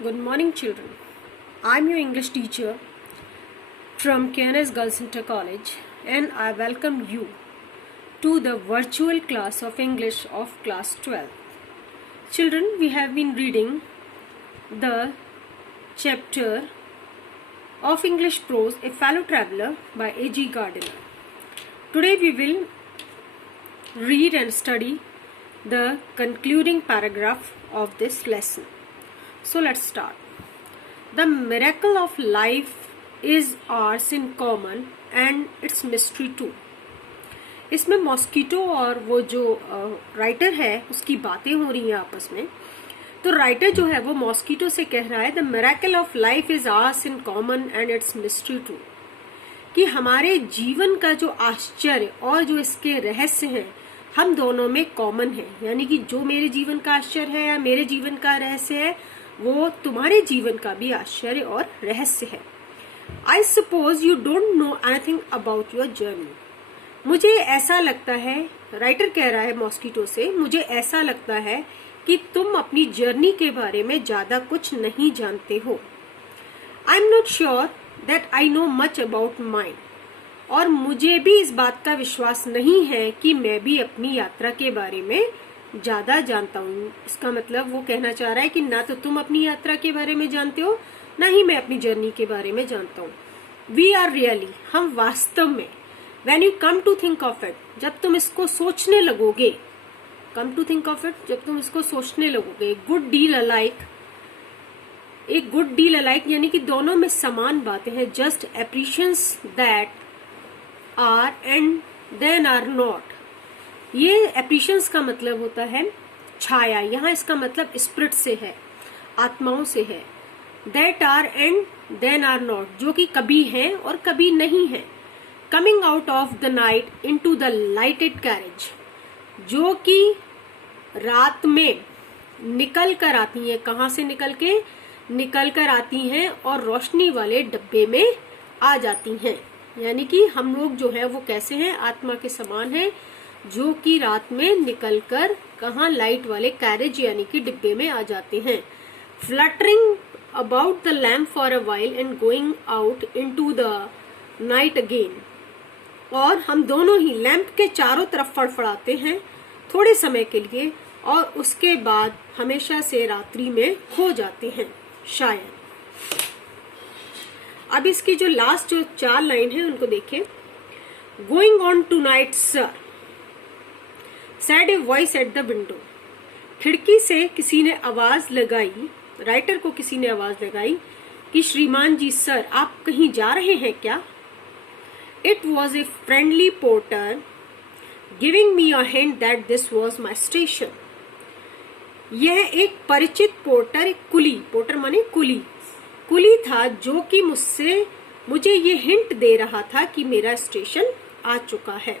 Good morning, children. I'm your English teacher from KNS Girls Inter College, and I welcome you to the virtual class of English of class 12. Children, we have been reading the chapter of English prose A Fellow Traveler by A.G. Gardiner. Today we will read and study the concluding paragraph of this lesson. So let's start. The miracle of life is ours in common and its mystery too. इसमें mosquito और वो जो writer है उसकी बातें हो रही हैं आपस में. तो राइटर जो है वो मॉस्किटो से कह रहा है the miracle of life is ours in common and its mystery too, कि हमारे जीवन का जो आश्चर्य और जो इसके रहस्य हैं हम दोनों में कॉमन है. यानी कि जो मेरे जीवन का आश्चर्य है या मेरे जीवन का रहस्य है वो तुम्हारे जीवन का भी आश्चर्य और रहस्य है. I suppose you don't know anything about your journey. मुझे ऐसा लगता है, राइटर कह रहा है मॉस्किटो से, मुझे ऐसा लगता है कि तुम अपनी जर्नी के बारे में ज्यादा कुछ नहीं जानते हो. I am not sure that I know much about mine. और मुझे भी इस बात का विश्वास नहीं है कि मैं भी अपनी यात्रा के बारे में ज्यादा जानता हूँ. इसका मतलब वो कहना चाह रहा है कि ना तो तुम अपनी यात्रा के बारे में जानते हो, ना ही मैं अपनी जर्नी के बारे में जानता हूँ. वी आर रियली, हम वास्तव में, when you come to think of it, जब तुम इसको सोचने लगोगे, come to think of it, जब तुम इसको सोचने लगोगे, गुड डील अलाइक, एक गुड डील अलाइक यानी कि दोनों में समान बातें हैं. Just appearances that are and then are not. ये एप्रिशियंस का मतलब होता है छाया. यहाँ इसका मतलब स्पिरिट से है, आत्माओं से है. That are and then are not, जो कि कभी है और कभी नहीं है. Coming out of the night into the lighted carriage, जो कि रात में निकल कर आती हैं. कहाँ से निकल कर आती हैं और रोशनी वाले डब्बे में आ जाती हैं. यानी कि हम लोग जो है वो कैसे हैं, आत्मा के समान है, जो कि रात में निकलकर कहाँ, लाइट वाले कैरेज यानी कि डिब्बे में आ जाते हैं. Fluttering about the lamp for a while and going out into the night again. और हम दोनों ही लैंप के चारों तरफ फड़फड़ाते हैं थोड़े समय के लिए और उसके बाद हमेशा से रात्रि में खो जाते हैं शायद. अब इसकी जो लास्ट जो 4 लाइन है उनको देखें. Going on tonight sir, said a voice at the window. खिड़की से किसी ने आवाज लगाई, राइटर को किसी ने आवाज लगाई कि श्रीमान जी सर, आप कहीं जा रहे हैं क्या? It was a friendly porter giving me a hint that this was my station. यह एक परिचित पोर्टर, एक कुली, पोर्टर माने कुली था, जो कि मुझे ये हिंट दे रहा था कि मेरा स्टेशन आ चुका है.